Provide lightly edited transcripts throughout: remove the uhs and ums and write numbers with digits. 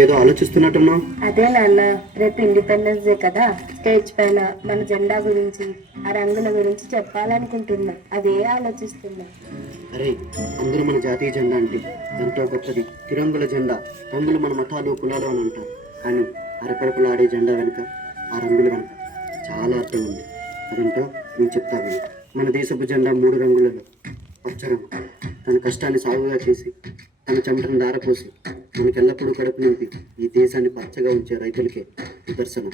ఏదో ఆలోచిస్తున్నట్టున్నావు. అదే నాన్న, రేపు ఇండిపెండెన్స్ డే కదా, స్టేజ్ పైన మన జెండా గురించి, ఆ రంగుల గురించి చెప్పాలనుకుంటున్నా. అదే ఆలోచిస్తున్నా. అరే, అందరూ మన జాతీయ జెండా అంటే ఎంతో గొప్పది. తిరంగుల జెండా. రంగులు మన మతాలు కులాలు అని అంటారు, కానీ అరకడుపులు ఆడే జెండా వెనుక, ఆ రంగుల వెనుక చాలా అర్థం ఉంది. అదేంటో నేను చెప్తా విను. మన దేశపు జెండా 3 రంగులలో. పచ్చ రంగు తన కష్టాన్ని సాగుగా చేసి, తన చెమటను దారపోసి మనకెల్లప్పుడూ కడుపు నింపి ఈ దేశాన్ని పచ్చగా ఉంచే రైతులకే నిదర్శనం.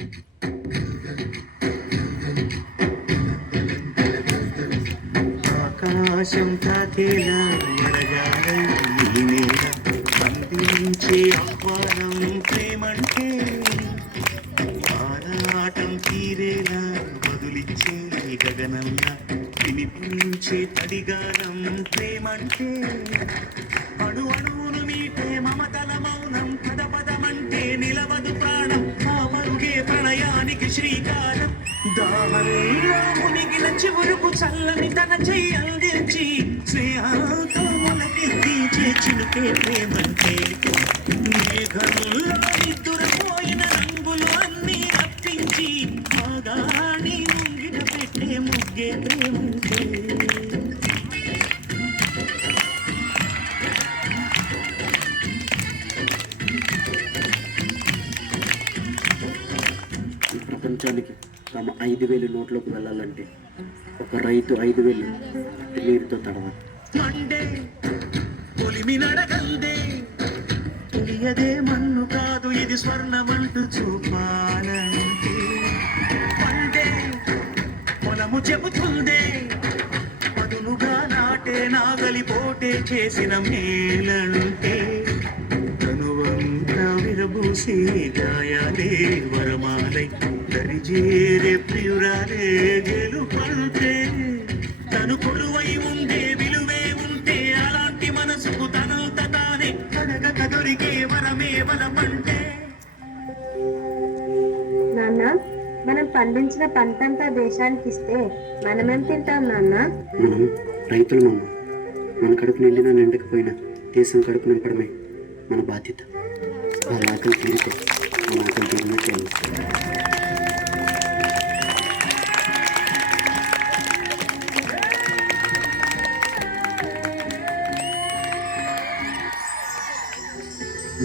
ఆకాశం తాకేలా అందించే ఆహ్వానం ప్రేమంటే, ఆరాటం తీరేలా వదిలిచ్చే గగనంలా వినిపించే తడిగానం ప్రేమంటే, అణు అణువును మీటే మమతల మౌనం పదపదమంటే నిలవదు ప్రాణం, ఆ మరుగే ప్రణయానికి శ్రీకారం. దాహంలో మునిగిన చివురుకు చల్లని తన చెయ్యి అందించి స్నేహంతో మనకెత్తించే చిలుకే ప్రేమంటే, మేఘంలో నిద్దురపోయిన రంగులు అన్నీ రప్పించి ఆగాని ముంగిట పెట్టే ముగ్గే ప్రేమంటే. ప్రపంచానికి తమ 5,000 నోట్లోకి వెళ్ళాలంటే ఒక రైతు 5,000 నీరుతో తడవాలి. తెలియదే మన్ను కాదు ఇది స్వర్ణమంటూ చూపాలంటే, పండే పొలము చెబుతుందే పదునుగా నాటే నాగలి పోటే చేసిన మేలంటే, తనువంతా విరబూసే గాయాలే వరమాలై దరిజేరే ప్రియురాలే గెలుపంటే, తను కొలువై ఉండే విలువే ఉంటే అలాంటి మనసుకు తనంత తానే కడగక దొరికే వరమే వరమంటే. నాన్న, మనం పండించిన పంటంతా దేశానికి ఇస్తే మనమేం తింటాం నాన్న? మనం రైతులు మామ. మన కడుపు నిండినా నిండకపోయినా దేశం కడుపు నింపడమే మన బాధ్యత. వాళ్ళ ఆకలి తీరితే మన ఆకలి తీరినట్టే.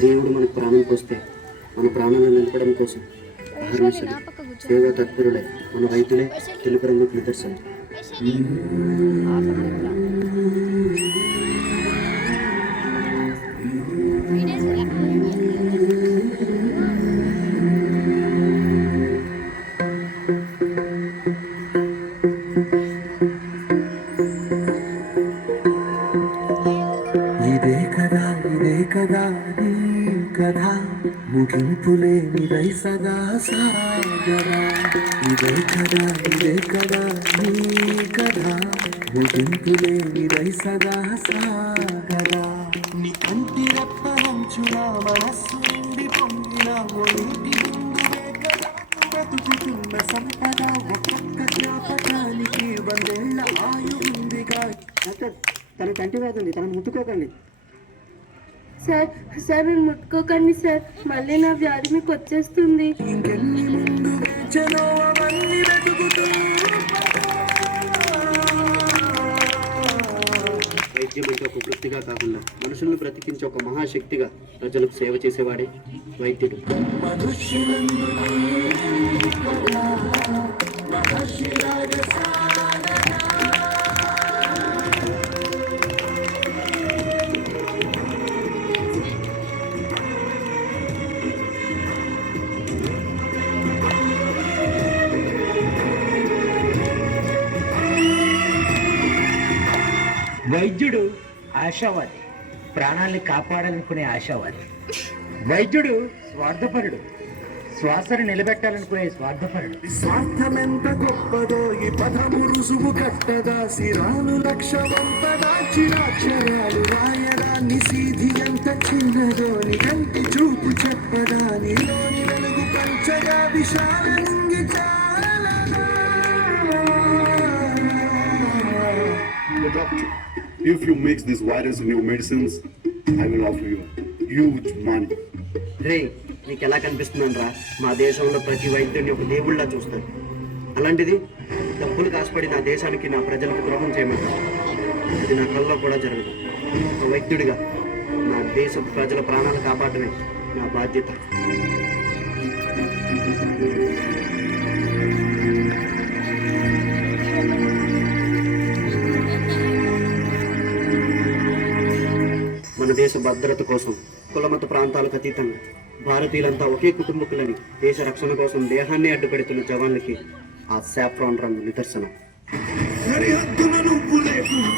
దేవుడు మనకు ప్రాణం పోస్తే మన ప్రాణాలను నిలపడం కోసం అహర్నిశలు సేవా తత్పరులే మన రైతులే తెలుపు రంగుకు నిదర్శనం. ఇదే కదా నీ కథ, ముగింపులేనిదై సదా సాగరా. ఇదే కదా నీ కథ, ముగింపులేనిదై సదా సాగరా. నీ కంటి రెప్పలంచున మనస్సు నిండి పొంగిన ఒంటి బిందువే కదా బ్రతుకుతున్న సంపద. ఒక్కొక్క జ్ఞాపకానికి 100 ఏళ్ల ఆయువుందిగా. తన కంటి వేదండి, తనను ముట్టుకోకండి. సార్ సార్, మీరు ముట్టుకోకండి సార్, మళ్ళీ నా వ్యాధి మీకు వచ్చేస్తుంది. ఇంకెన్ని ముందు వేచనో అవన్నీ వెతుకుతూ. వైద్యం అంటే ఒక వృత్తిగా కాకుండా మనుషులను బ్రతికించే ఒక మహాశక్తిగా ప్రజలకు సేవ చేసేవాడే వైద్యుడు. వైద్యుడు ఆశావాది, ప్రాణాల్ని కాపాడాలనుకునే ఆశావాది. వైద్యుడు స్వార్థపరుడు, శ్వాసను నిలబెట్టాలనుకునే స్వార్థపరుడు. స్వార్థమెంత గొప్పదో ఈ పదము రుసుము కట్టదా. సిరాలు లక్ష వంపదాచిరాక్షరాలు రాయరా. నిశీధి ఎంత చిన్నదో నీ కంటి చూపు చెప్పదా. నీలోని వెలుగు పంచగా విశాల నింగి చాలదా. If you mix this virus in your medicines, I will offer you huge money. రే, నీకు ఎలా కనిపిస్తున్నాను రా? మా దేశంలో ప్రతి వైద్యుడిని ఒక దేవుళ్ళ చూస్తారు. అలాంటిది డబ్బులు కాసుపడి నా దేశానికి, నా ప్రజలకు ద్రోహం చేయమంటారు. అది నా కళ్ళలో కూడా జరగదు. ఒక వైద్యుడిగా నా దేశ ప్రజల ప్రాణాలు కాపాడమే నా బాధ్యత. మన దేశ భద్రత కోసం కులమత ప్రాంతాలకు అతీతంగా భారతీయులంతా ఒకే కుటుంబకులని దేశ రక్షణ కోసం దేహాన్ని అడ్డుపెడుతున్న జవాన్లకి ఆ సాఫ్రాన్ రంగు నిదర్శనం. సరిహద్దున నువ్వు లేకుండా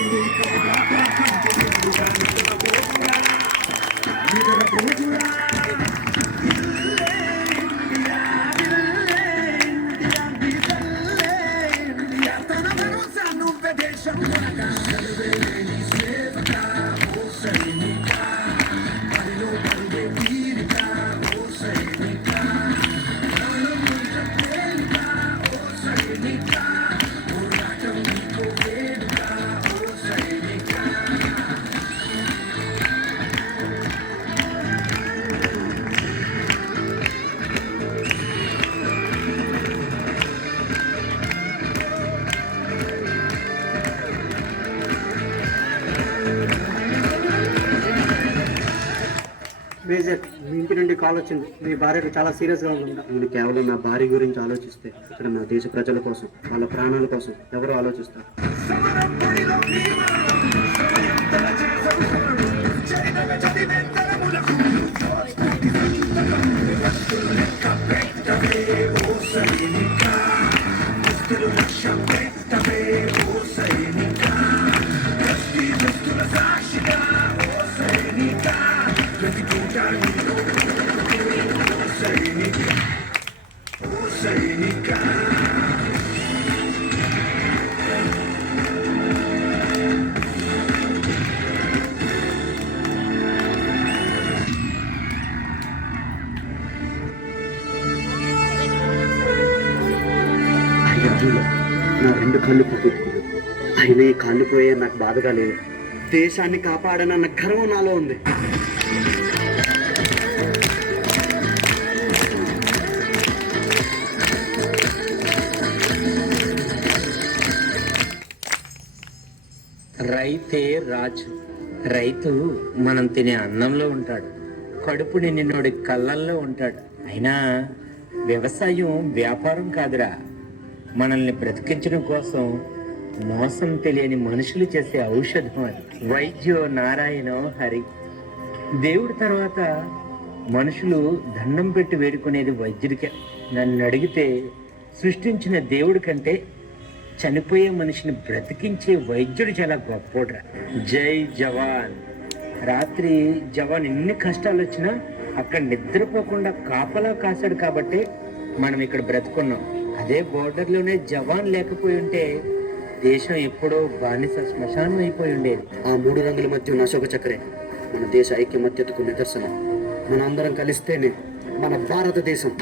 మేజర్, మీ ఇంటి నుండి కాల్ వచ్చింది. మీ భార్యకు చాలా సీరియస్గా ఉంది. నేను కేవలం నా భార్య గురించి ఆలోచిస్తే ఇక్కడ నా దేశ ప్రజల కోసం, వాళ్ళ ప్రాణాల కోసం ఎవరు ఆలోచిస్తారు? నా రెండు కళ్ళు పోగొట్టుకున్నాను. అయినా ఈ కాళ్ళు పోయే నాకు బాధగా లేదు. దేశాన్ని కాపాడనన్న గర్వం నాలో ఉంది. రైతే రాజు. రైతు మనం తినే అన్నంలో ఉంటాడు, కడుపు నిండినోడి కళ్ళల్లో ఉంటాడు. అయినా వ్యవసాయం వ్యాపారం కాదురా, మనల్ని బ్రతికించడం కోసం మోసం తెలియని మనుషులు చేసే ఔషధం అది. వైద్యో నారాయణో హరి. దేవుడి తర్వాత మనుషులు దండం పెట్టి వేడుకునేది వైద్యుడికే. నన్ను అడిగితే సృష్టించిన దేవుడి కంటే చనిపోయే మనిషిని బ్రతికించే వైద్యుడు చాలా గొప్పోడ్రా. జై జవాన్. రాత్రి జవాన్ ఎన్ని కష్టాలు వచ్చినా అక్కడ నిద్రపోకుండా కాపలా కాశాడు కాబట్టి మనం ఇక్కడ బ్రతుకున్నాం. అదే బోర్డర్లోనే జవాన్ లేకపోయి ఉంటే దేశం ఎప్పుడో బానిస శ్మశానం అయిపోయి ఉండేది. ఆ మూడు రంగుల మధ్య ఉన్న అశోక చక్రే మన దేశ ఐక్యమత్యతకు నిదర్శనం. మన అందరం కలిస్తేనే మన భారతదేశం.